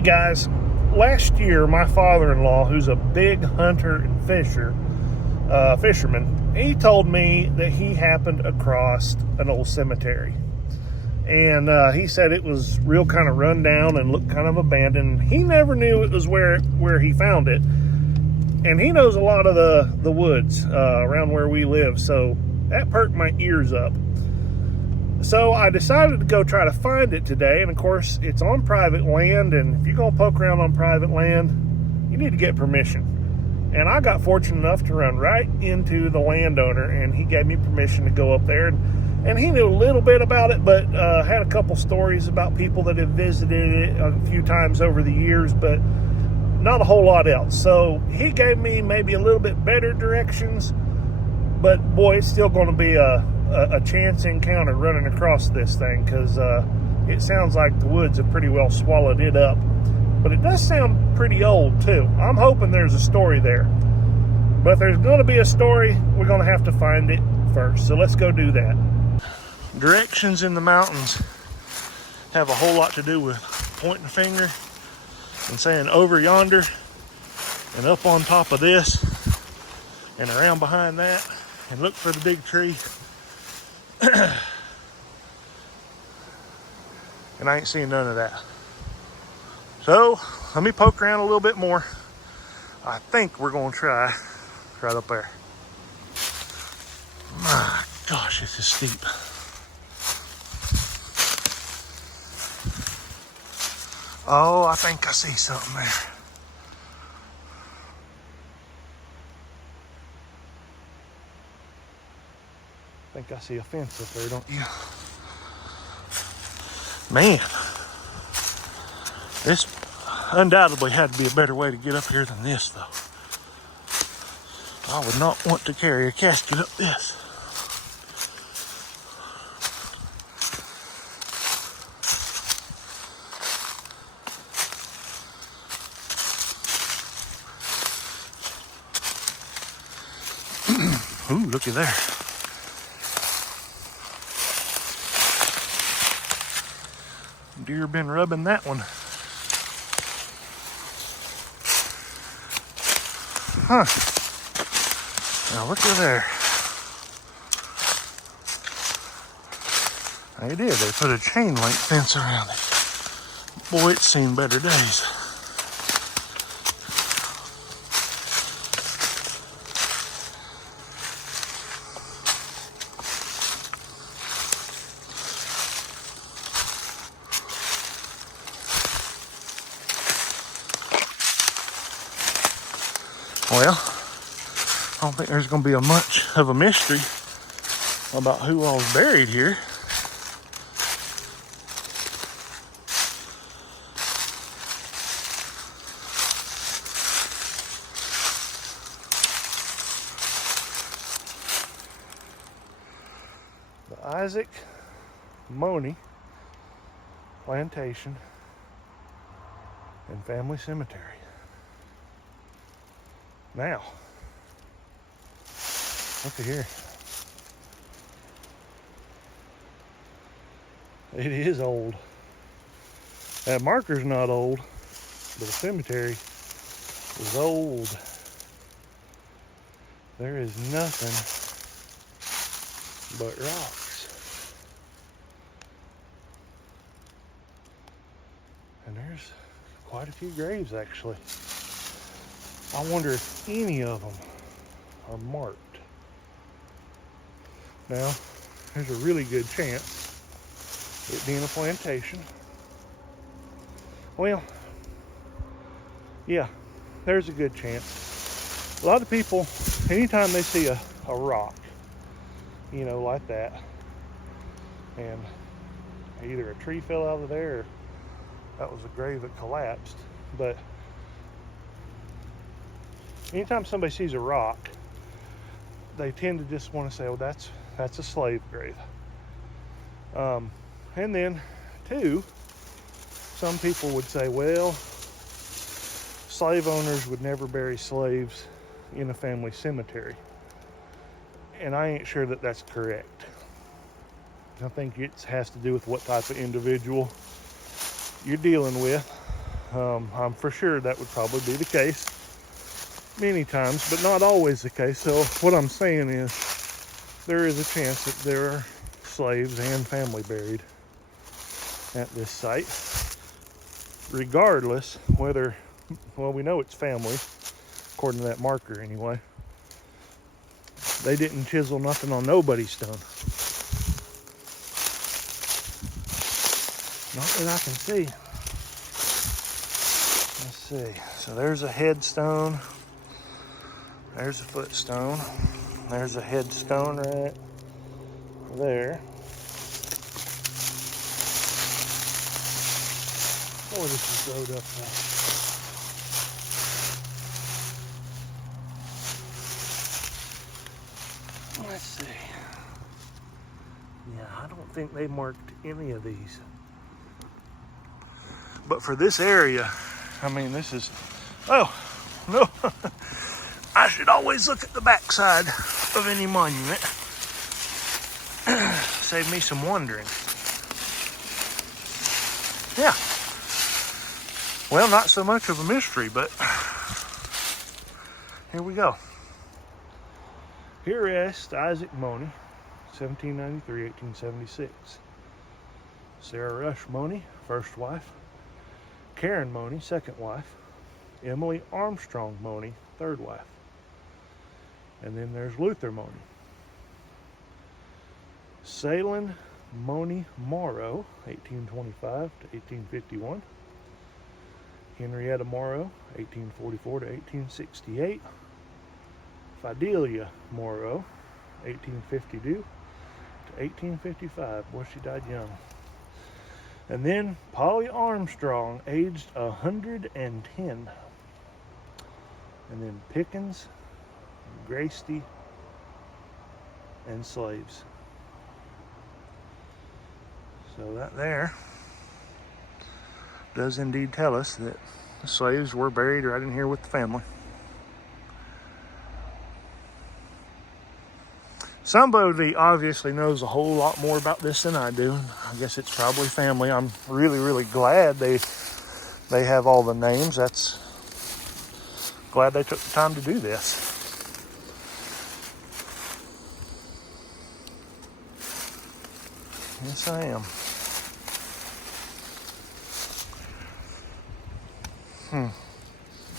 Hey guys, last year my father-in-law, who's a big hunter and fisherman, he told me that he happened across an old cemetery. And he said it was real kind of run down and looked kind of abandoned. He never knew it was where he found it. And he knows a lot of the woods around where we live, so that perked my ears up. So I decided to go try to find it today, and of course it's on private land, and if you're going to poke around on private land, you need to get permission. And I got fortunate enough to run right into the landowner, and he gave me permission to go up there, and he knew a little bit about it, but had a couple stories about people that have visited it a few times over the years, but not a whole lot else. So he gave me maybe a little bit better directions, but boy, it's still going to be a chance encounter running across this thing, because it sounds like the woods have pretty well swallowed it up. But it does sound pretty old too. I'm hoping there's a story there. But if there's going to be a story, we're going to have to find it first. So let's go do that. Directions in the mountains have a whole lot to do with pointing a finger and saying over yonder and up on top of this and around behind that and look for the big tree. And I ain't seen none of that. So let me poke around a little bit more. I think we're going to try right up there. My gosh, this is steep. Oh, I think I see something there. I think I see a fence up there, don't you? Man, this undoubtedly had to be a better way to get up here than this, though. I would not want to carry a casket up this. Ooh, looky there. Deer been rubbing that one. Huh. Now look at there. They did. They put a chain link fence around it. Boy, it's seen better days. Well, I don't think there's going to be much of a mystery about who all's buried here. The Isaac Mauney Plantation and Family Cemetery. Now, look at here. It is old. That marker's not old, but the cemetery is old. There is nothing but rocks. And there's quite a few graves, actually. I wonder if any of them are marked. Now, there's a really good chance it being a plantation. Well, yeah, there's a good chance. A lot of people, anytime they see a rock, you know, like that, and either a tree fell out of there or that was a grave that collapsed, but anytime somebody sees a rock, they tend to just want to say, "Oh, that's a slave grave." And then, too, some people would say, "Well, slave owners would never bury slaves in a family cemetery," and I ain't sure that that's correct. I think it has to do with what type of individual you're dealing with. I'm for sure that would probably be the case many times, but not always the case. So what I'm saying is there is a chance that there are slaves and family buried at this site, regardless whether, well, we know it's family, according to that marker anyway. They didn't chisel nothing on nobody's stone. Not that I can see. Let's see. So there's a headstone. There's a footstone. There's a headstone right there. Boy, this is rode up there. Let's see. Yeah, I don't think they marked any of these. But for this area, I mean, this is, oh, no. I should always look at the backside of any monument. Save me some wondering. Yeah. Well, not so much of a mystery, but here we go. Here rests Isaac Mauney, 1793-1876. Sarah Rush Mauney, first wife. Karen Mauney, second wife. Emily Armstrong Mauney, third wife. And then there's Luther Mauney. Salin Mauney Morrow, 1825 to 1851. Henrietta Morrow, 1844 to 1868. Fidelia Morrow, 1852 to 1855. Boy, she died young. And then Polly Armstrong, aged 110. And then Pickens, Gracey, and slaves. So that there does indeed tell us that the slaves were buried right in here with the family. Somebody obviously knows a whole lot more about this than I do. I guess it's probably family. I'm really, really glad they have all the names. That's glad they took the time to do this. Yes, I am.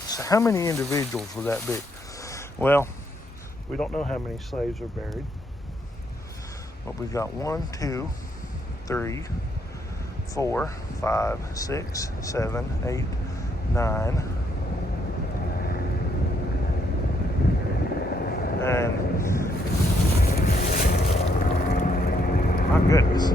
So how many individuals would that be? Well, we don't know how many slaves are buried. But we've got 1, 2, 3, 4, 5, 6, 7, 8, 9. And my goodness.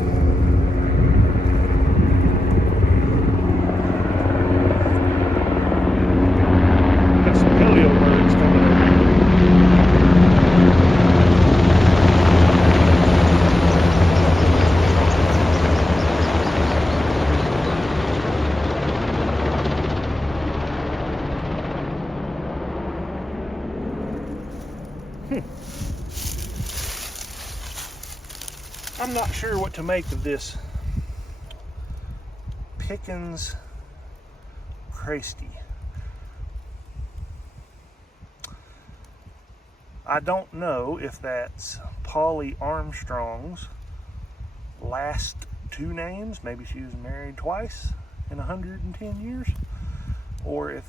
Got some paleo birds coming in. I'm not sure what to make of this Pickens Gracey. I don't know if that's Polly Armstrong's last two names. Maybe she was married twice in 110 years. Or if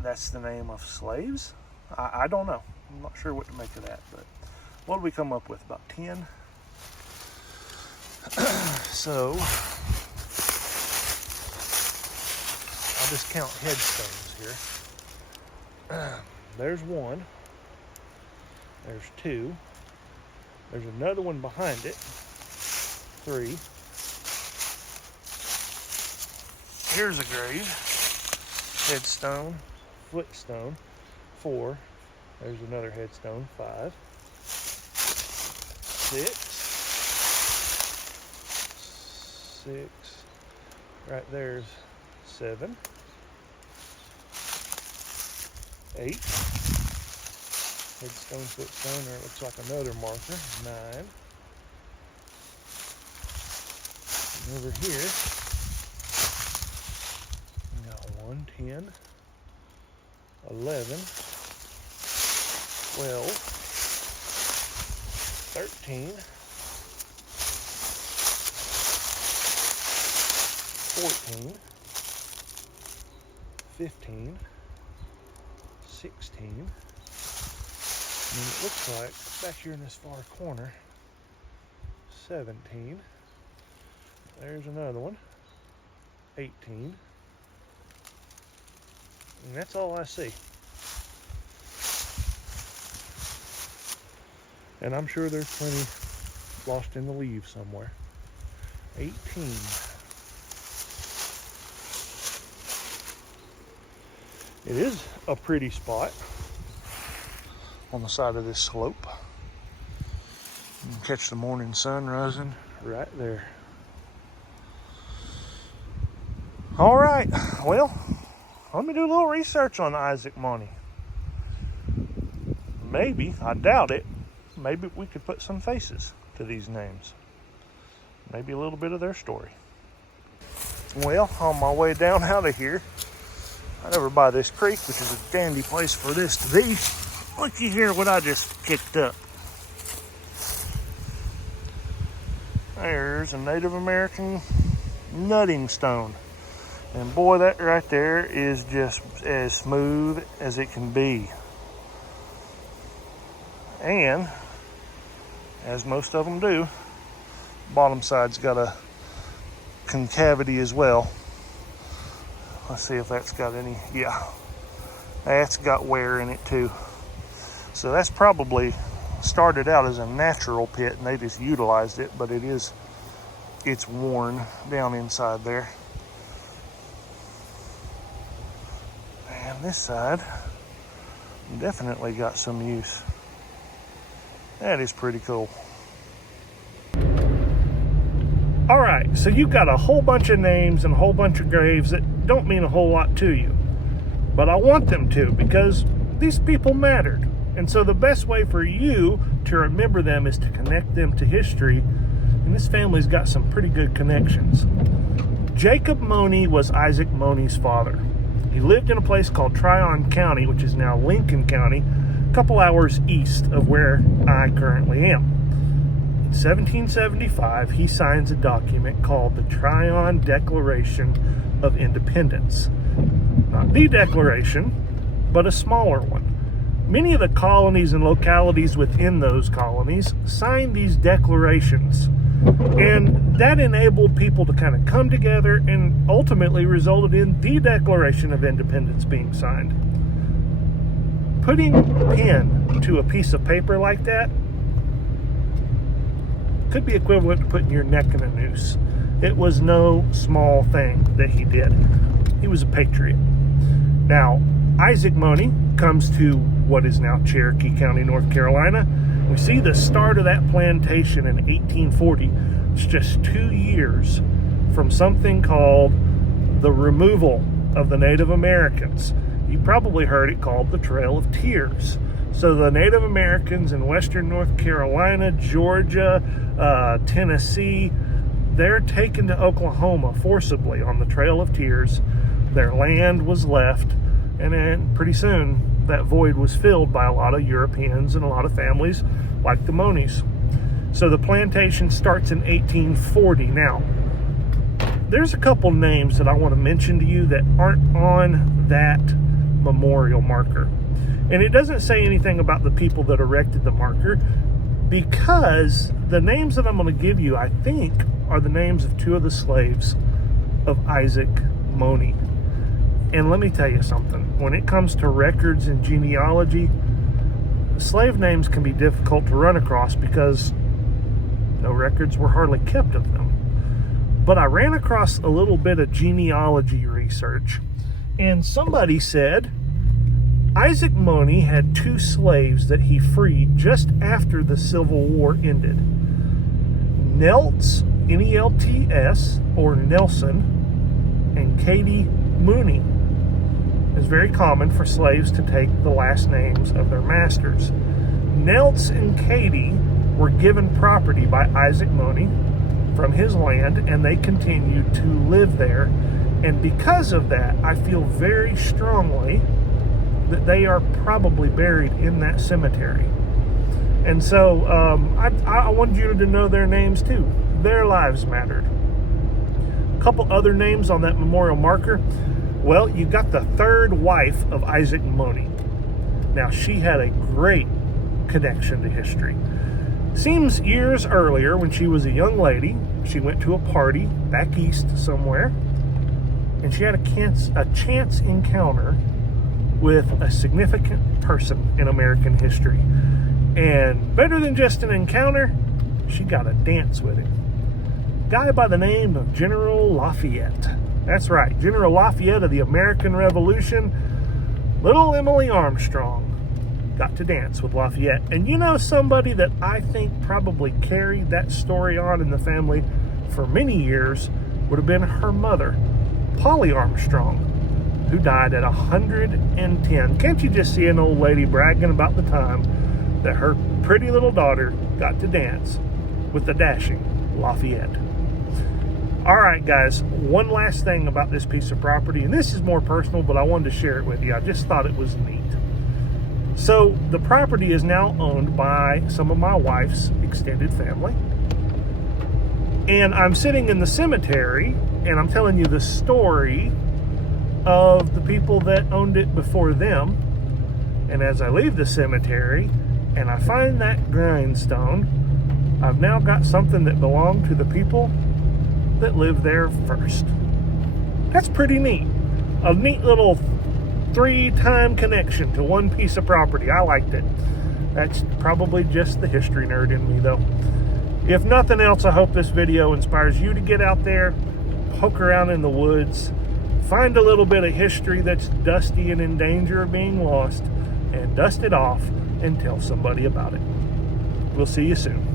that's the name of slaves. I don't know. I'm not sure what to make of that. But what did we come up with? About 10? So, I'll just count headstones here. There's 1. There's 2. There's another one behind it. 3. Here's a grave. Headstone. Footstone. 4. There's another headstone. 5. 6. 6. Right there's 7. 8. Headstone, footstone, there it looks like another marker. 9. And over here, 10, 11, 12, 13, 14, 15, 16, and then it looks like back here in this far corner, 17, there's another one, 18, and that's all I see. And I'm sure there's plenty lost in the leaves somewhere. 18. It is a pretty spot on the side of this slope. You can catch the morning sun rising right there. All right, well, let me do a little research on Isaac Mauney. Maybe, I doubt it, maybe we could put some faces to these names. Maybe a little bit of their story. Well, on my way down out of here, right over by this creek, which is a dandy place for this to be, looky here what I just kicked up. There's a Native American nutting stone. And boy, that right there is just as smooth as it can be. And, as most of them do, bottom side's got a concavity as well. Let's see if that's got any, yeah. That's got wear in it too. So that's probably started out as a natural pit and they just utilized it, but it's worn down inside there. And this side definitely got some use. That is pretty cool. All right, so you've got a whole bunch of names and a whole bunch of graves that don't mean a whole lot to you. But I want them to, because these people mattered. And so the best way for you to remember them is to connect them to history. And this family's got some pretty good connections. Jacob Mauney was Isaac Mauney's father. He lived in a place called Tryon County, which is now Lincoln County, a couple hours east of where I currently am. In 1775, he signs a document called the Tryon Declaration of Independence. Not the Declaration, but a smaller one. Many of the colonies and localities within those colonies signed these declarations, and that enabled people to kind of come together and ultimately resulted in the Declaration of Independence being signed. Putting pen to a piece of paper like that could be equivalent to putting your neck in a noose. It was no small thing that he did. He was a patriot. Now, Isaac Mauney comes to what is now Cherokee County, North Carolina. We see the start of that plantation in 1840. It's just 2 years from something called the removal of the Native Americans. You probably heard it called the Trail of Tears. So the Native Americans in western North Carolina, Georgia, Tennessee, they're taken to Oklahoma forcibly on the Trail of Tears. Their land was left, and then pretty soon that void was filled by a lot of Europeans and a lot of families like the Mauneys. So the plantation starts in 1840. Now, there's a couple names that I want to mention to you that aren't on that memorial marker. And it doesn't say anything about the people that erected the marker, because the names that I'm going to give you, I think, are the names of two of the slaves of Isaac Mauney. And let me tell you something. When it comes to records and genealogy, slave names can be difficult to run across because no records were hardly kept of them. But I ran across a little bit of genealogy research, and somebody said Isaac Mauney had 2 slaves that he freed just after the Civil War ended. Nelts, N-E-L-T-S, or Nelson, and Katie Mooney. It's very common for slaves to take the last names of their masters. Nelts and Katie were given property by Isaac Mauney from his land, and they continued to live there And because of that, I feel very strongly that they are probably buried in that cemetery. And so I wanted you to know their names too. Their lives mattered. A couple other names on that memorial marker. Well, you got the third wife of Isaac Mauney. Now, she had a great connection to history. Seems years earlier, when she was a young lady, she went to a party back east somewhere, and she had a chance encounter with a significant person in American history. And better than just an encounter, she got a dance with him. Guy by the name of General Lafayette. That's right, General Lafayette of the American Revolution. Little Emily Armstrong got to dance with Lafayette. And you know, somebody that I think probably carried that story on in the family for many years would have been her mother, Polly Armstrong, who died at 110. Can't you just see an old lady bragging about the time that her pretty little daughter got to dance with the dashing Lafayette? All right, guys, one last thing about this piece of property, and this is more personal, but I wanted to share it with you. I just thought it was neat. So the property is now owned by some of my wife's extended family. And I'm sitting in the cemetery, and I'm telling you the story of the people that owned it before them. And as I leave the cemetery and I find that grindstone, I've now got something that belonged to the people that lived there first. That's pretty neat. A neat little 3-time connection to one piece of property. I liked it. That's probably just the history nerd in me, though. If nothing else, I hope this video inspires you to get out there, poke around in the woods, find a little bit of history that's dusty and in danger of being lost, and dust it off and tell somebody about it. We'll see you soon.